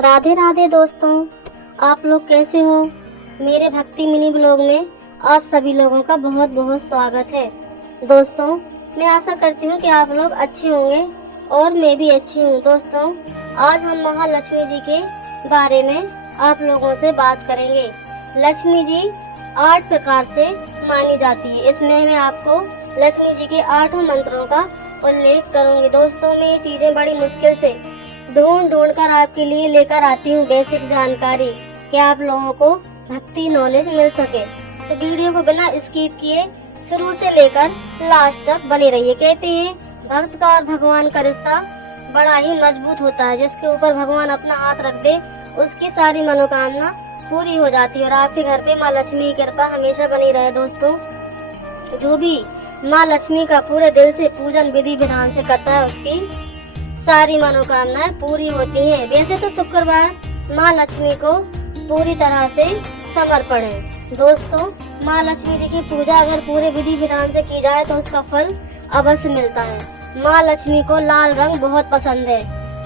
राधे राधे दोस्तों, आप लोग कैसे हो। मेरे भक्ति मिनी ब्लॉग में आप सभी लोगों का बहुत बहुत स्वागत है। दोस्तों, मैं आशा करती हूँ कि आप लोग अच्छे होंगे और मैं भी अच्छी हूँ। दोस्तों, आज हम महालक्ष्मी जी के बारे में आप लोगों से बात करेंगे। लक्ष्मी जी 8 प्रकार से मानी जाती है। इसमें मैं आपको लक्ष्मी जी के 8 मंत्रों का उल्लेख करूंगी। दोस्तों, मैं ये चीजें बड़ी मुश्किल से ढूंढ कर आपके लिए लेकर आती हूँ बेसिक जानकारी, कि आप लोगों को भक्ति नॉलेज मिल सके। तो वीडियो को बिना स्किप किए शुरू से लेकर लास्ट तक बने रहिए। कहते हैं भक्त का और भगवान का रिश्ता बड़ा ही मजबूत होता है। जिसके ऊपर भगवान अपना हाथ रख दे उसकी सारी मनोकामना पूरी हो जाती है और आपके घर पे माँ लक्ष्मी की कृपा हमेशा बनी रहे। दोस्तों, जो भी माँ लक्ष्मी का पूरे दिल से पूजन विधि विधान से करता है उसकी सारी मनोकामनाएं पूरी होती हैं। वैसे तो शुक्रवार माँ लक्ष्मी को पूरी तरह से समर्पण है। दोस्तों, माँ लक्ष्मी जी की पूजा अगर पूरे विधि विधान से की जाए तो उसका फल अवश्य मिलता है। माँ लक्ष्मी को लाल रंग बहुत पसंद है।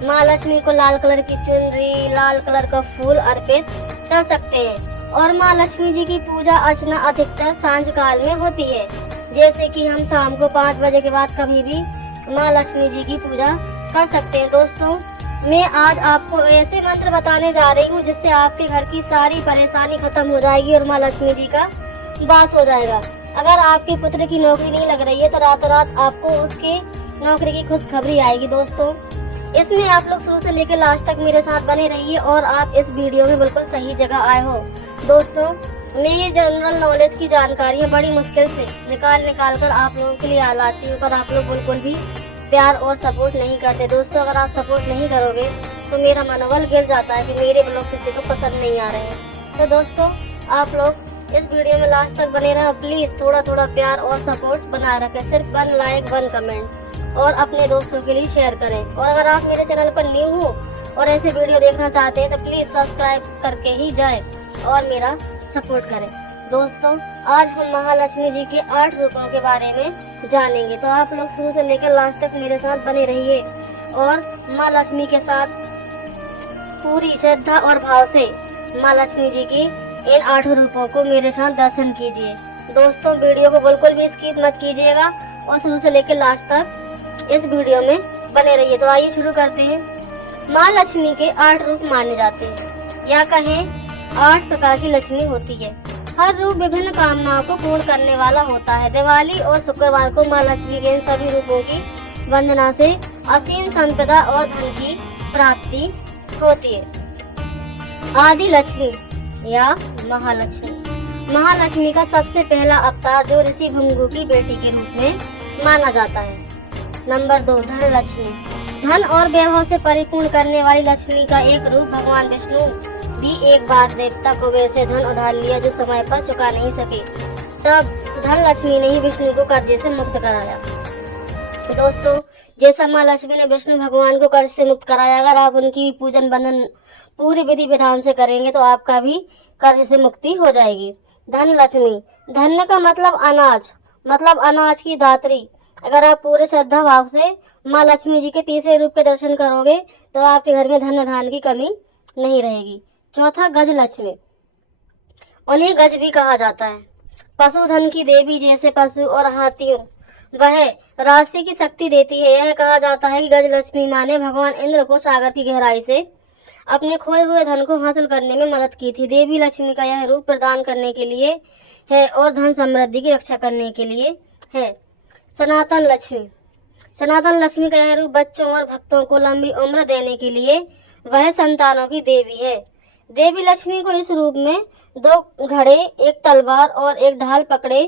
माँ लक्ष्मी को लाल कलर की चुनरी, लाल कलर का फूल अर्पित कर सकते हैं। और माँ लक्ष्मी जी की पूजा अर्चना अधिकतर सांझ काल में होती है। जैसे कि हम शाम को 5 बजे के बाद कभी भी माँ लक्ष्मी जी की पूजा कर सकते हैं। दोस्तों, मैं आज आपको ऐसे मंत्र बताने जा रही हूँ जिससे आपके घर की सारी परेशानी खत्म हो जाएगी और माँ लक्ष्मी जी का वास हो जाएगा। अगर आपके पुत्र की नौकरी नहीं लग रही है तो रातों रात आपको उसके नौकरी की खुशखबरी आएगी। दोस्तों, इसमें आप लोग शुरू से लेकर लास्ट तक मेरे साथ बने रहिए और आप इस वीडियो में बिल्कुल सही जगह आए हो। दोस्तों, मैं ये जनरल नॉलेज की जानकारी बड़ी मुश्किल से निकाल कर आप लोगों के लिए लाती हूँ, पर आप लोग बिल्कुल भी प्यार और सपोर्ट नहीं करते। दोस्तों, अगर आप सपोर्ट नहीं करोगे तो मेरा मनोबल गिर जाता है कि मेरे ब्लॉग किसी को पसंद नहीं आ रहे हैं। तो दोस्तों, आप लोग इस वीडियो में लास्ट तक बने रहो। प्लीज थोड़ा थोड़ा प्यार और सपोर्ट बनाए रखें। सिर्फ 1 लाइक 1 कमेंट और अपने दोस्तों के लिए शेयर करें। और अगर आप मेरे चैनल पर न्यू हो और ऐसे वीडियो देखना चाहते हैं तो प्लीज सब्सक्राइब करके ही जाए और मेरा सपोर्ट करें। दोस्तों, आज हम महालक्ष्मी जी के 8 रूपों के बारे में जानेंगे। तो आप लोग शुरू से लेकर लास्ट तक मेरे साथ बने रहिए और माँ लक्ष्मी के साथ पूरी श्रद्धा और भाव से माँ लक्ष्मी जी की इन 8 रूपों को मेरे साथ दर्शन कीजिए। दोस्तों, वीडियो को बिल्कुल भी स्किप मत कीजिएगा और शुरू से लेकर लास्ट तक इस वीडियो में बने रहिए। तो आइए शुरू करते हैं। माँ लक्ष्मी के 8 रूप माने जाते हैं, या कहें 8 प्रकार की लक्ष्मी होती है। हर रूप विभिन्न कामनाओं को पूर्ण करने वाला होता है। दिवाली और शुक्रवार को माँ लक्ष्मी के इन सभी रूपों की वंदना से असीम संपदा और धन की प्राप्ति होती है। आदि लक्ष्मी या महालक्ष्मी। महालक्ष्मी का सबसे पहला अवतार जो ऋषि भृगु की बेटी के रूप में माना जाता है। नंबर 2, धन लक्ष्मी। धन और वैभव से परिपूर्ण करने वाली लक्ष्मी का एक रूप भगवान विष्णु भी एक बार देवता कुबेर से धन उधार लिया जो समय पर चुका नहीं सके। तब धन लक्ष्मी ने ही विष्णु को कर्जे से मुक्त कराया। दोस्तों, जैसा माँ लक्ष्मी ने विष्णु भगवान को कर्ज से मुक्त कराया, अगर आप उनकी पूजन बंधन पूरी विधि विधान से करेंगे तो आपका भी कर्ज से मुक्ति हो जाएगी। धन लक्ष्मी। धन्य का मतलब अनाज, मतलब अनाज की दात्री। अगर आप पूरे श्रद्धा भाव से माँ लक्ष्मी जी के तीसरे रूप के दर्शन करोगे तो आपके घर में धन धान की कमी नहीं रहेगी। चौथा, गज लक्ष्मी। उन्हें गज भी कहा जाता है। पशुधन की देवी, जैसे पशु और हाथियों वह राशि की शक्ति देती है। यह कहा जाता है कि गज लक्ष्मी माँ ने भगवान इंद्र को सागर की गहराई से अपने खोए हुए धन को हासिल करने में मदद की थी। देवी लक्ष्मी का यह रूप प्रदान करने के लिए है और धन समृद्धि की रक्षा करने के लिए है। सनातन लक्ष्मी। सनातन लक्ष्मी का यह रूप बच्चों और भक्तों को लंबी उम्र देने के लिए वह संतानों की देवी है। देवी लक्ष्मी को इस रूप में 2 घड़े, 1 तलवार और 1 ढाल पकड़े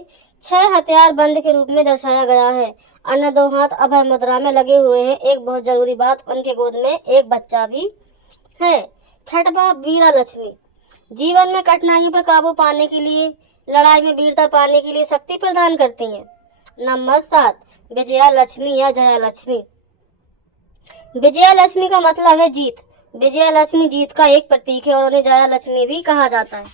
6 हथियार बंद के रूप में दर्शाया गया है। अन्य 2 हाथ अभय मुद्रा में लगे हुए हैं। एक बहुत जरूरी बात, उनके गोद में एक बच्चा भी है। छठवां, वीरा लक्ष्मी। जीवन में कठिनाइयों पर काबू पाने के लिए, लड़ाई में वीरता पाने के लिए शक्ति प्रदान करती हैं। नंबर 7, विजया लक्ष्मी या जया लक्ष्मी। विजया लक्ष्मी का मतलब है जीत। विजया लक्ष्मी जीत का एक प्रतीक है और उन्हें जया लक्ष्मी भी कहा जाता है।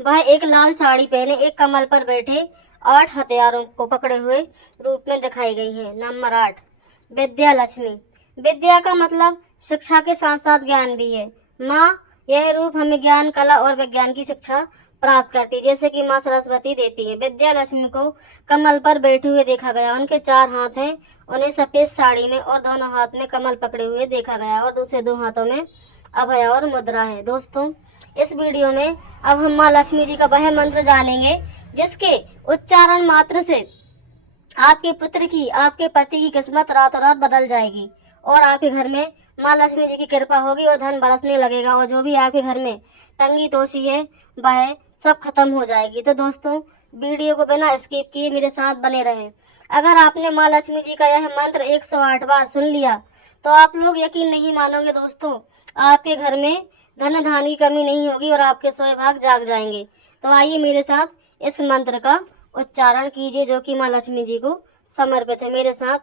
वह एक लाल साड़ी पहने एक कमल पर बैठे 8 हथियारों को पकड़े हुए रूप में दिखाई गई है। नंबर 8, विद्या लक्ष्मी। विद्या का मतलब शिक्षा के साथ साथ ज्ञान भी है। माँ यह रूप हमें ज्ञान, कला और विज्ञान की शिक्षा प्राप्त करती है, जैसे कि माँ सरस्वती देती है। विद्या लक्ष्मी को कमल पर बैठे हुए देखा गया। उनके 4 हाथ हैं, उन्हें सफेद साड़ी में और दोनों हाथ में कमल पकड़े हुए देखा गया और दूसरे 2 हाथों में अभय और मुद्रा है। दोस्तों, इस वीडियो में अब हम माँ लक्ष्मी जी का वह मंत्र जानेंगे जिसके उच्चारण मात्र से आपके पुत्र की, आपके पति की किस्मत रातों रात बदल जाएगी और आपके घर में माँ लक्ष्मी जी की कृपा होगी और धन बरसने लगेगा और जो भी आपके घर में तंगी तोषी है वह सब खत्म हो जाएगी। तो दोस्तों, वीडियो को बिना स्किप किए मेरे साथ बने रहें। अगर आपने माँ लक्ष्मी जी का यह मंत्र 108 बार सुन लिया तो आप लोग यकीन नहीं मानोगे दोस्तों, आपके घर में धन धान की कमी नहीं होगी और आपके सोए भाग जाग जाएंगे। तो आइए मेरे साथ इस मंत्र का उच्चारण कीजिए जो कि माँ लक्ष्मी जी को समर्पित है। मेरे साथ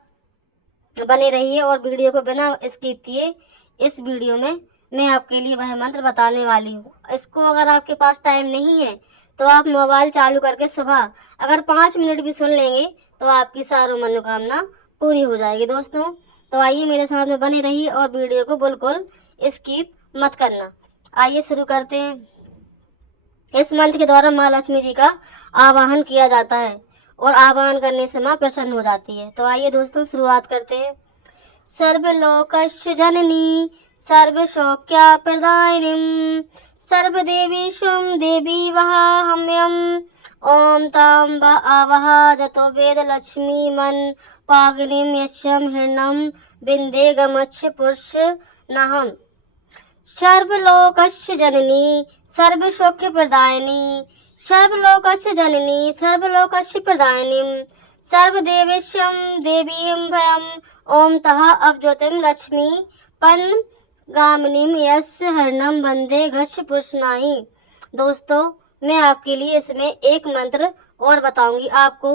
बने रहिए और वीडियो को बिना स्किप किए इस वीडियो में मैं आपके लिए वह मंत्र बताने वाली हूँ। इसको अगर आपके पास टाइम नहीं है तो आप मोबाइल चालू करके सुबह अगर 5 मिनट भी सुन लेंगे तो आपकी सारी मनोकामना पूरी हो जाएगी। दोस्तों, तो आइए मेरे साथ में बने रहिए और वीडियो को बिल्कुल स्किप मत करना। आइए शुरू करते हैं। इस मंत्र के द्वारा माँ लक्ष्मी जी का आवाहन किया जाता है और आवाहन करने से माँ प्रसन्न हो जाती है। तो आइए दोस्तों शुरुआत करते हैं। सर्वलोकस्य जननी सर्वशौक्या प्रदायिनीं सर्वदेवीशं देवी वहाम्यं ओम तां आवह जतो वेद लक्ष्मी मन पागिनीं यच्छं हिरण्यं बिन्देगमच्छ पुरुष नहम्। सर्वलोकस्य जननी सर्वसौख्य प्रदायिनी सर्वलोकस्य जननी सर्वलोकस्य प्रदायिनीं सर्वदेवेश्यं देवीं भयं ओम तः अवज्योतिं लक्ष्मी पन गामिनीं यस्य हरणं वंदे गच्छ पुरुषनाहि। दोस्तों, मैं आपके लिए इसमें एक मंत्र और बताऊंगी। आपको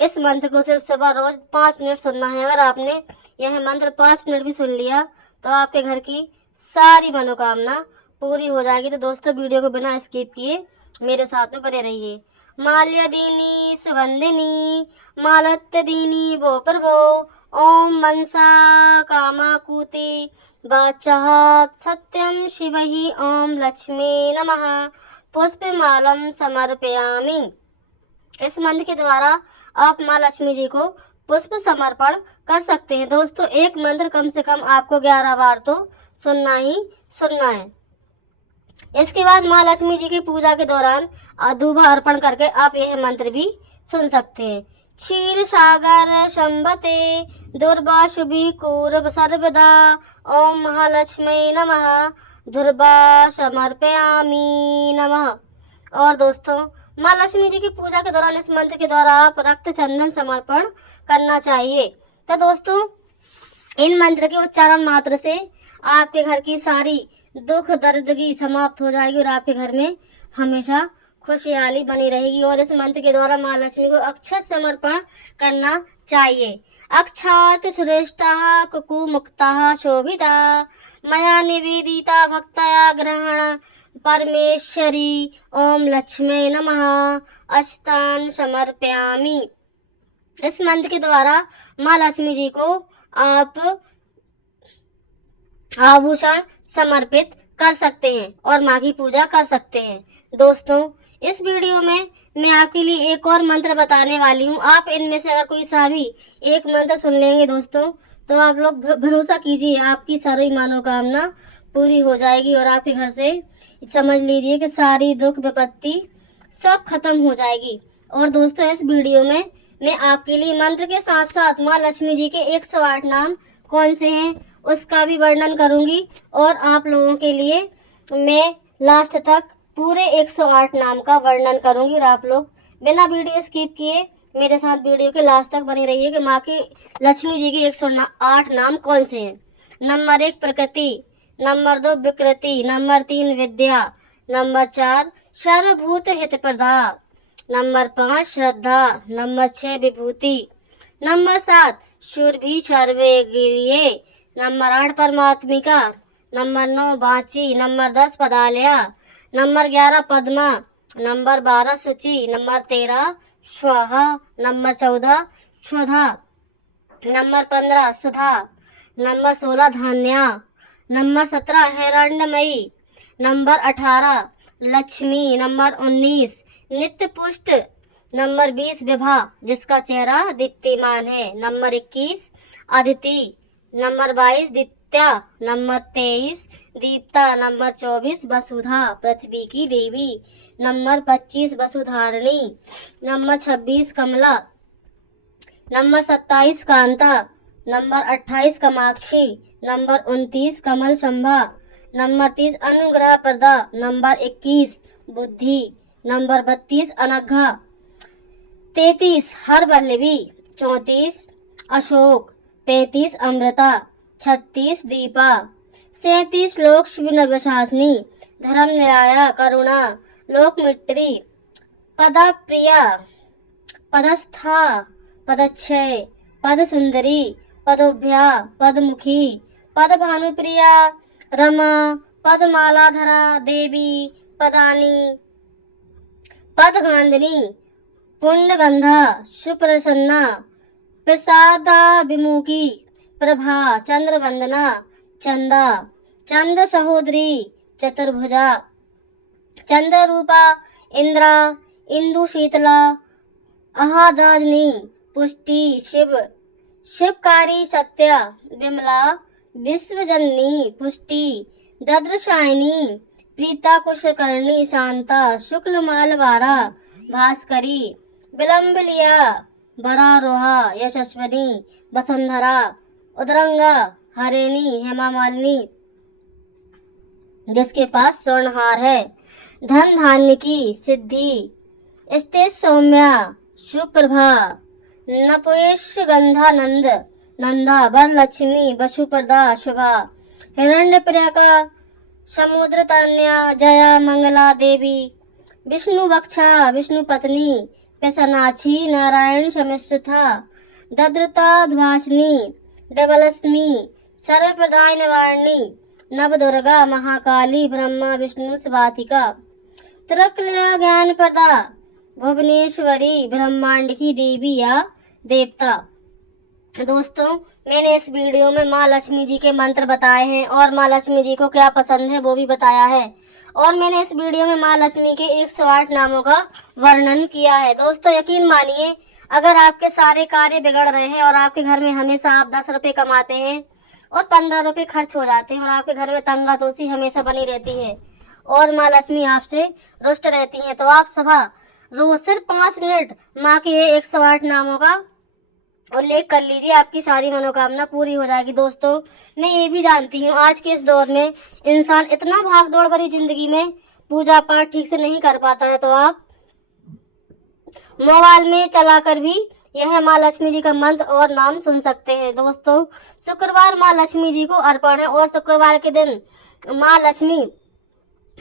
इस मंत्र को सिर्फ सुबह रोज 5 मिनट सुनना है। अगर आपने यह मंत्र 5 मिनट भी सुन लिया तो आपके घर की सारी मनोकामना पूरी हो जाएगी। तो दोस्तों, वीडियो को बिना स्किप किए मेरे साथ में बने रहिए। माल्यदीनी सुगंधिनी मालत्यदीनी वो प्रभो ओम मनसा कामाकूति वाचात् सत्यम शिवहि ओम लक्ष्मी नमः पुष्पमालम समर्पयामि। इस मंत्र के द्वारा आप माँ लक्ष्मी जी को पुष्प समर्पण कर सकते हैं। दोस्तों, एक मंत्र कम से कम आपको 11 बार तो सुनना ही सुनना है। इसके बाद माँ लक्ष्मी जी की पूजा के दौरान दूबा अर्पण करके आप यह मंत्र भी सुन सकते हैं। क्षीर सागर शंभते दुर्वा शुभि कूर्व सर्वदा ओम महालक्ष्मी नमः दुर्वा समर्पयामि नमः। और दोस्तों, माँ लक्ष्मी जी की पूजा के दौरान इस मंत्र के द्वारा आप रक्त चंदन समर्पण करना चाहिए। तो दोस्तों, इन मंत्र के उच्चारण मात्र से आपके घर की सारी दुख दर्दगी समाप्त हो जाएगी और आपके घर में हमेशा खुशहाली बनी रहेगी। और इस मंत्र के द्वारा माँ लक्ष्मी को अक्षत समर्पण करना चाहिए। अक्षात श्रेष्ठा कुकुमुक्ता शोभिता मया निवेदिता भक्तया ग्रहण परमेश्वरी ओम लक्ष्मी नमः अस्तान समर्पयामि। इस मंत्र के द्वारा माँ लक्ष्मी जी को आप आभूषण समर्पित कर सकते हैं और माँ की पूजा कर सकते हैं। दोस्तों, इस वीडियो में मैं आपके लिए एक और मंत्र बताने वाली हूँ। आप इनमें से अगर कोई सा भी एक मंत्र सुन लेंगे दोस्तों तो आप लोग भरोसा कीजिए आपकी सारी मनोकामना पूरी हो जाएगी और आपके घर से समझ लीजिए कि सारी दुख विपत्ति सब खत्म हो जाएगी। और दोस्तों, इस वीडियो में मैं आपके लिए मंत्र के साथ साथ माँ लक्ष्मी जी के 108 नाम कौन से हैं उसका भी वर्णन करूंगी और आप लोगों के लिए मैं लास्ट तक पूरे 108 नाम का वर्णन करूंगी और आप लोग बिना वीडियो स्किप किए मेरे साथ वीडियो के लास्ट तक बने रहिए कि माँ की लक्ष्मी जी के 108 नाम कौन से हैं। नंबर 1 प्रकृति, नंबर 2 विकृति, नंबर 3 विद्या, नंबर 4 सर्वभूत हित प्रदा, नंबर 5 श्रद्धा, नंबर 6 विभूति, नंबर 7 शूरभी सर्वेगिरिये, नंबर 8 परमात्मिका, नंबर 9 बाची, नंबर 10 पदालया, नंबर 11 पद्मा, नंबर 12 शुचि, नंबर 13 स्वाहा, नंबर 14 क्षुधा, नंबर 15 सुधा, number 16 धान्या, number 17 Hiranmayi, number 18 Lakshmi, number 19 नित्य पुष्ट, नंबर 20 विभा जिसका चेहरा दीप्तिमान है, number 21 Aditi, number 22 Ditya, number 23 Dipta, number 24 Vasudha पृथ्वी की देवी, number 25 Vasudharini, number 26 Kamala, number 27 Kanta, number 28 Kamakshi, number 29 Kamalsambha, number 30 Anugrahaprada, number 21 Buddhi, number 32 Anagha, 33 Haravallabhi, 34 Ashok, 35 Amrita, 36 Deepa, 37 लोक शिवनवशासिनी, धर्म न्याया करुणा, लोकमित्री, पदा प्रिया, पदस्था, पदच्छय, पद सुंदरी, पदोभ्या, पदमुखी, पद भानुप्रिया, रमा, पदमालाधरा देवी, पदानी, पदगांधिनी, पुण्यगंधा, सुप्रसन्ना, प्रसादाभिमुखी, प्रभा, चंद्रवंदना, चंदा, चंद्र सहोदरी, चतुर्भुजा, चंद्र रूपा, इंद्रा, इंदु शीतला, अहादाजनी, पुष्टि, शिव, शिवकारी, सत्या, विमला, विश्वजननी, पुष्टि, दद्रशायिनी, प्रीता, कुशकर्णी, शांता, शुक्ल मालवारा, भास्करी, विलंबलिया, बरारोहा, यशस्वनी, वसुंधरा, उदरंगा, हरेणी, हेमा मालिनी जिसके पास स्वर्णहार है, धन धान्य की सिद्धि, स्टेज सौम्या, सुप्रभा, नपेश गंधा नंद, नंदा, वरलक्ष्मी, वसुप्रदा, शुभा, हिरण्यप्रिया का, समुद्र तन्या, जया, मंगला देवी, विष्णु बक्षा, विष्णु पत्नी, पेशनाक्षी, नारायण समिश्रथा, दद्रता ध्वासिनी, डबलक्ष्मी, सर्वप्रदाय निवारणी, नवदुर्गा, महाकाली, ब्रह्मा विष्णु शिवातिका, त्रिकल्या ज्ञान प्रदा, भुवनेश्वरी, ब्रह्मांड की देवी या देवता। दोस्तों, मैंने इस वीडियो में माँ लक्ष्मी जी के मंत्र बताए हैं और माँ लक्ष्मी जी को क्या पसंद है वो भी बताया है, और मैंने इस वीडियो में माँ लक्ष्मी के 108 नामों का वर्णन किया है। दोस्तों, यकीन मानिए, अगर आपके सारे कार्य बिगड़ रहे हैं और आपके घर में हमेशा आप 10 रुपए कमाते हैं और 15 रुपए खर्च हो जाते हैं और आपके घर में तंगातोषी हमेशा बनी रहती है और माँ लक्ष्मी आपसे रुष्ट रहती हैं, तो आप सुबह रोज सिर्फ 5 मिनट माँ के 108 नामों का उल्लेख कर लीजिए, आपकी सारी मनोकामना पूरी हो जाएगी। दोस्तों, मैं ये भी जानती हूँ आज के इस दौर में इंसान इतना भाग दौड़ भरी जिंदगी में पूजा पाठ ठीक से नहीं कर पाता है, तो आप मोबाइल में चलाकर भी यह माँ लक्ष्मी जी का मंत्र और नाम सुन सकते हैं। दोस्तों, शुक्रवार माँ लक्ष्मी जी को अर्पण है और शुक्रवार के दिन माँ लक्ष्मी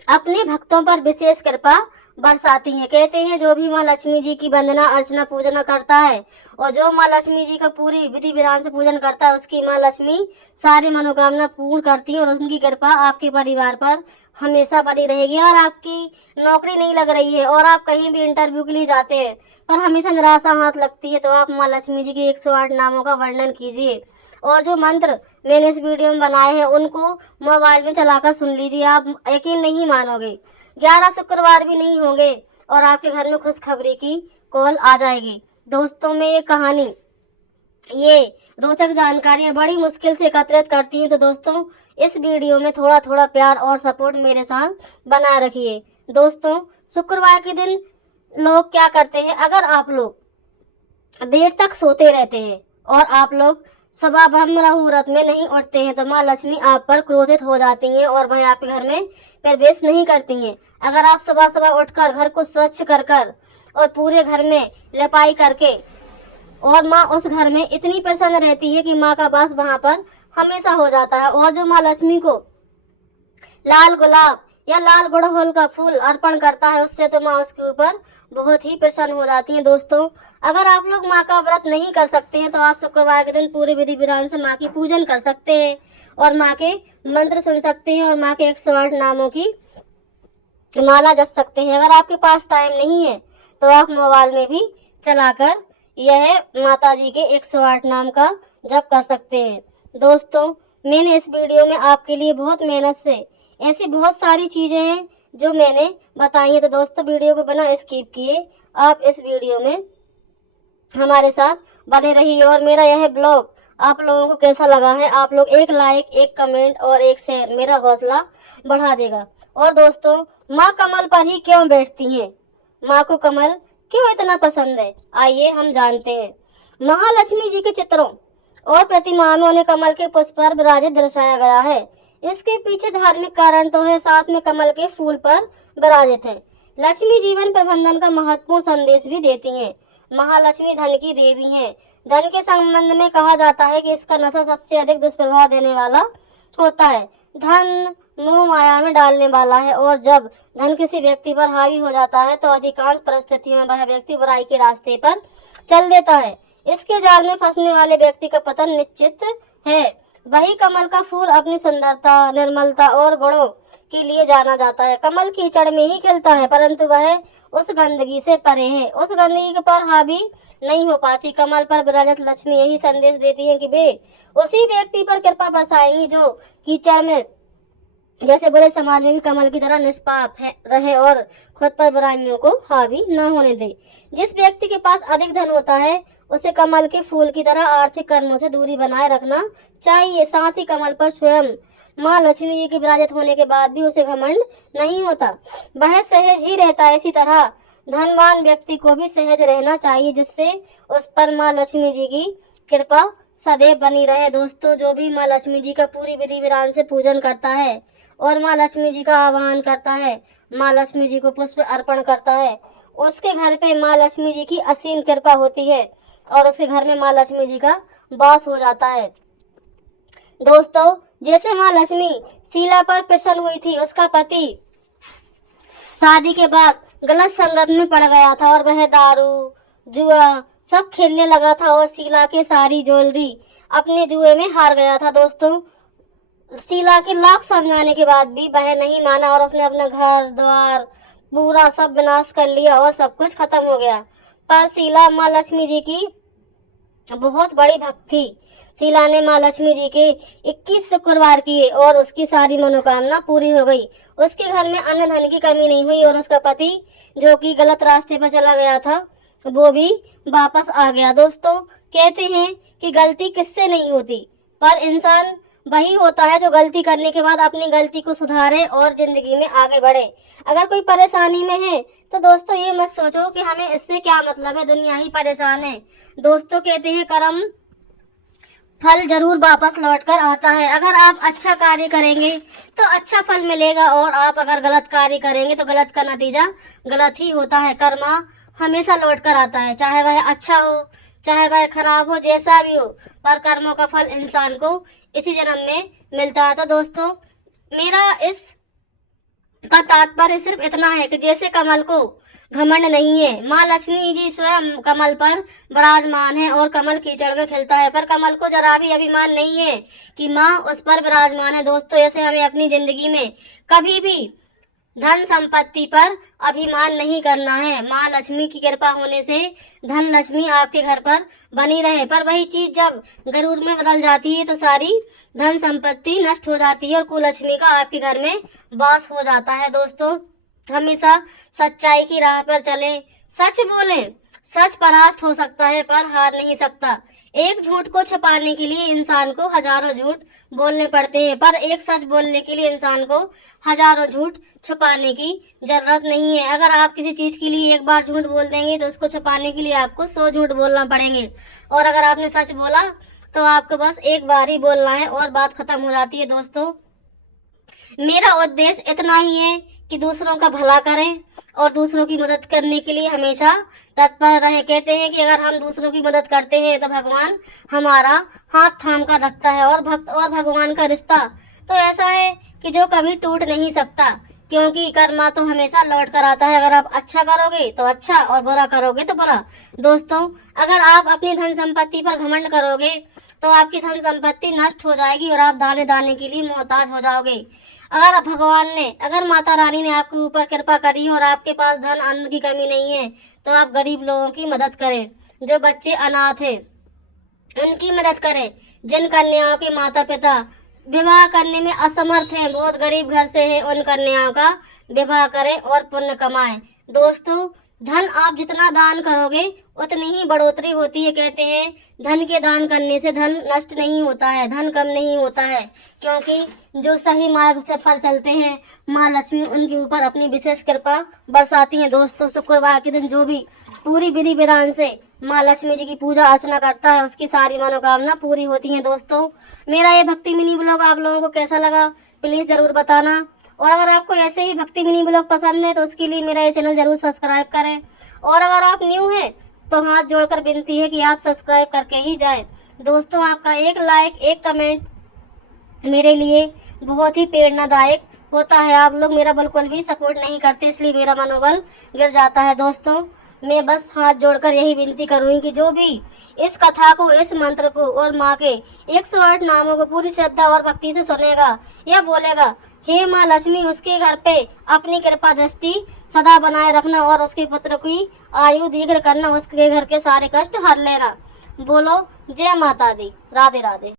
अपने भक्तों पर विशेष कृपा बरसाती है। कहते हैं जो भी माँ लक्ष्मी जी की वंदना अर्चना पूजना करता है और जो माँ लक्ष्मी जी का पूरी विधि विधान से पूजन करता है उसकी माँ लक्ष्मी सारी मनोकामना पूर्ण करती है और उनकी कृपा आपके परिवार पर हमेशा बनी रहेगी। और आपकी नौकरी नहीं लग रही है और आप कहीं भी इंटरव्यू के लिए जाते हैं पर हमेशा निराशा हाथ लगती है, तो आप माँ लक्ष्मी जी के 108 नामों का वर्णन कीजिए और जो मंत्र मैंने इस वीडियो में बनाए हैं उनको मोबाइल में चलाकर सुन लीजिए। आप यकीन नहीं मानोगे, 11 शुक्रवार भी नहीं होंगे और आपके घर में खुशखबरी की कॉल आ जाएगी। दोस्तों, मैं ये कहानी, ये रोचक जानकारियां बड़ी मुश्किल से एकत्रित करती हूँ, तो दोस्तों इस वीडियो में थोड़ा थोड़ा प्यार और सपोर्ट मेरे साथ बना रखिए। दोस्तों, शुक्रवार के दिन लोग क्या करते हैं, अगर आप लोग देर तक सोते रहते हैं और आप लोग सुबह ब्रह्म मुहूर्त में नहीं उठते हैं तो माँ लक्ष्मी आप पर क्रोधित हो जाती हैं और वह आपके घर में प्रवेश नहीं करती हैं। अगर आप सुबह सुबह उठकर घर को स्वच्छ कर और पूरे घर में लिपाई करके, और माँ उस घर में इतनी प्रसन्न रहती है कि माँ का वास वहाँ पर हमेशा हो जाता है। और जो माँ लक्ष्मी को लाल गुलाब या लाल गुड़हल का फूल अर्पण करता है उससे तो माँ उसके ऊपर बहुत ही प्रसन्न हो जाती हैं। दोस्तों, अगर आप लोग माँ का व्रत नहीं कर सकते हैं तो आप शुक्रवार के दिन पूरे विधि विधान से माँ की पूजन कर सकते हैं और माँ के मंत्र सुन सकते हैं और माँ के 108 नामों की माला जप सकते हैं। अगर आपके पास टाइम नहीं है तो आप मोबाइल में भी चलाकर यह माता जी के 108 नाम का जप कर सकते हैं। दोस्तों, मैंने इस वीडियो में आपके लिए बहुत मेहनत से ऐसी बहुत सारी चीज़ें हैं जो मैंने बताई हैं। तो दोस्तों, वीडियो को बिना स्किप किए आप इस वीडियो में हमारे साथ बने रहिए। और मेरा यह ब्लॉग आप लोगों को कैसा लगा है, आप लोग एक लाइक, एक कमेंट और एक शेयर मेरा हौसला बढ़ा देगा। और दोस्तों, माँ कमल पर ही क्यों बैठती हैं, माँ को कमल क्यों इतना पसंद है, आइए हम जानते हैं। महालक्ष्मी जी के चित्रों और प्रतिमाओं में उन्हें कमल के पुष्प पर विराजित दर्शाया गया है। इसके पीछे धार्मिक कारण तो है, साथ में कमल के फूल पर विराजित है। लक्ष्मी जीवन प्रबंधन का महत्वपूर्ण संदेश भी देती हैं। महालक्ष्मी धन की देवी हैं। धन के संबंध में कहा जाता है कि इसका नशा सबसे अधिक दुष्प्रभाव देने वाला होता है। धन मोह माया में डालने वाला है और जब धन किसी व्यक्ति पर हावी हो जाता है तो अधिकांश परिस्थितियों में वह व्यक्ति बुराई के रास्ते पर चल देता है। इसके जाल में फंसने वाले व्यक्ति का पतन निश्चित है। वही कमल का फूल अपनी सुंदरता, निर्मलता और गुणों के लिए जाना जाता है। कमल कीचड़ में ही खिलता है, परंतु वह उस गंदगी से परे है, उस गंदगी पर हावी नहीं हो पाती। कमल पर विराजित लक्ष्मी यही संदेश देती है कि वे उसी व्यक्ति पर कृपा बरसाएंगी जो कीचड़ में, जैसे बुरे समाज में भी कमल की तरह निष्पाप रहे और खुद पर बुराइयों को हावी न होने दे। जिस व्यक्ति के पास अधिक धन होता है उसे कमल के फूल की तरह आर्थिक कर्मों से दूरी बनाए रखना चाहिए। साथ ही कमल पर स्वयं माँ लक्ष्मी जी के विराजित होने के बाद भी उसे घमंड नहीं होता, वह सहज ही रहता है। इसी तरह धनवान व्यक्ति को भी सहज रहना चाहिए, जिससे उस पर माँ लक्ष्मी जी की कृपा सदैव बनी रहे। दोस्तों, जो भी माँ लक्ष्मी जी का पूरी विधि विधान से पूजन करता है और माँ लक्ष्मी जी का आह्वान करता है, माँ लक्ष्मी जी को पुष्प अर्पण करता है, उसके घर पे माँ लक्ष्मी जी की असीम कृपा होती है और उसके घर में माँ लक्ष्मी जी का वास हो जाता है। दोस्तों, जैसे माँ लक्ष्मी शीला पर प्रसन्न हुई थी, उसका पति शादी के बाद गलत संगत में पड़ गया था और वह दारू जुआ सब खेलने लगा था और शीला के सारी ज्वेलरी अपने जुए में हार गया था। दोस्तों, शीला के लाख समझाने के बाद भी वह नहीं माना और उसने अपना घर द्वार पूरा सब विनाश कर लिया और सब कुछ खत्म हो गया। पर शीला माँ लक्ष्मी जी की बहुत बड़ी भक्त थी। शीला ने माँ लक्ष्मी जी के 21 शुक्रवार किए और उसकी सारी मनोकामना पूरी हो गई। उसके घर में अन्न धन की कमी नहीं हुई और उसका पति, जो कि गलत रास्ते पर चला गया था, वो भी वापस आ गया। दोस्तों, कहते हैं कि गलती किससे नहीं होती, पर इंसान वही होता है जो गलती करने के बाद अपनी गलती को सुधारे और जिंदगी में आगे बढ़े। अगर कोई परेशानी में है तो दोस्तों ये मत सोचो कि हमें इससे क्या मतलब है, दुनिया ही परेशान है। दोस्तों, कहते हैं कर्म फल जरूर वापस लौट कर आता है। अगर आप अच्छा कार्य करेंगे तो अच्छा फल मिलेगा और आप अगर गलत कार्य करेंगे तो गलत का नतीजा गलत ही होता है। कर्मा हमेशा लौट कर आता है, चाहे वह अच्छा हो चाहे वह खराब हो, जैसा भी हो, पर कर्मों का फल इंसान को इसी जन्म में मिलता है। तो दोस्तों, मेरा इस का तात्पर्य सिर्फ इतना है कि जैसे कमल को घमंड नहीं है, माँ लक्ष्मी जी स्वयं कमल पर विराजमान है और कमल कीचड़ में खिलता है, पर कमल को जरा भी अभिमान नहीं है कि माँ उस पर विराजमान है। दोस्तों, ऐसे हमें अपनी जिंदगी में कभी भी धन संपत्ति पर अभिमान नहीं करना है। माँ लक्ष्मी की कृपा होने से धन लक्ष्मी आपके घर पर बनी रहे, पर वही चीज जब गरुड़ में बदल जाती है तो सारी धन संपत्ति नष्ट हो जाती है और कुलक्ष्मी का आपके घर में वास हो जाता है। दोस्तों, हमेशा सच्चाई की राह पर चलें, सच बोलें। सच परास्त हो सकता है पर हार नहीं सकता। एक झूठ को छुपाने के लिए इंसान को हजारों झूठ बोलने पड़ते हैं, पर एक सच बोलने के लिए इंसान को हजारों झूठ छुपाने की जरूरत नहीं है। अगर आप किसी चीज के लिए एक बार झूठ बोल देंगे तो उसको छुपाने के लिए आपको 100 झूठ बोलना पड़ेंगे, और अगर आपने सच बोला तो आपको बस एक बार ही बोलना है और बात खत्म हो जाती है। दोस्तों, मेरा उद्देश्य इतना ही है कि दूसरों का भला करें और दूसरों की मदद करने के लिए हमेशा तत्पर रहें। कहते हैं कि अगर हम दूसरों की मदद करते हैं तो भगवान हमारा हाथ थाम कर रखता है, और भक्त और भगवान का रिश्ता तो ऐसा है कि जो कभी टूट नहीं सकता, क्योंकि कर्मा तो हमेशा लौट कर आता है। अगर आप अच्छा करोगे तो अच्छा और बुरा करोगे तो बुरा। दोस्तों, अगर आप अपनी धन संपत्ति पर घमंड करोगे तो आपकी धन संपत्ति नष्ट हो जाएगी और आप दाने दाने के लिए मोहताज हो जाओगे। अगर माता रानी ने आपके ऊपर कृपा करी और आपके पास धन अन्न की कमी नहीं है तो आप गरीब लोगों की मदद करें, जो बच्चे अनाथ हैं उनकी मदद करें, जिन कन्याओं के माता पिता विवाह करने में असमर्थ हैं, बहुत गरीब घर से हैं, उन कन्याओं का विवाह करें और पुण्य कमाएं। दोस्तों, धन आप जितना दान करोगे उतनी ही बढ़ोतरी होती है। कहते हैं धन के दान करने से धन नष्ट नहीं होता है, धन कम नहीं होता है, क्योंकि जो सही मार्ग से पर चलते हैं माँ लक्ष्मी उनके ऊपर अपनी विशेष कृपा बरसाती हैं। दोस्तों, शुक्रवार के दिन जो भी पूरी विधि विधान से माँ लक्ष्मी जी की पूजा अर्चना करता है उसकी सारी मनोकामना पूरी होती हैं। दोस्तों, मेरा ये भक्ति मिनी ब्लॉग आप लोगों को कैसा लगा प्लीज़ ज़रूर बताना। और अगर आपको ऐसे ही भक्ति मिनी ब्लॉग पसंद है तो उसके लिए मेरा ये चैनल जरूर सब्सक्राइब करें। और अगर आप न्यू हैं तो हाथ जोड़कर विनती है कि आप सब्सक्राइब करके ही जाएं। दोस्तों, आपका एक लाइक एक कमेंट मेरे लिए बहुत ही प्रेरणादायक होता है। आप लोग मेरा बिल्कुल भी सपोर्ट नहीं करते, इसलिए मेरा मनोबल गिर जाता है। दोस्तों, मैं बस हाथ जोड़कर यही विनती करूँगी कि जो भी इस कथा को, इस मंत्र को और माँ के 108 नामों को पूरी श्रद्धा और भक्ति से सुनेगा या बोलेगा, हे माँ लक्ष्मी, उसके घर पे अपनी कृपा दृष्टि सदा बनाए रखना और उसके पुत्र की आयु दीर्घ करना, उसके घर के सारे कष्ट हर लेना। बोलो जय माता दी। राधे राधे।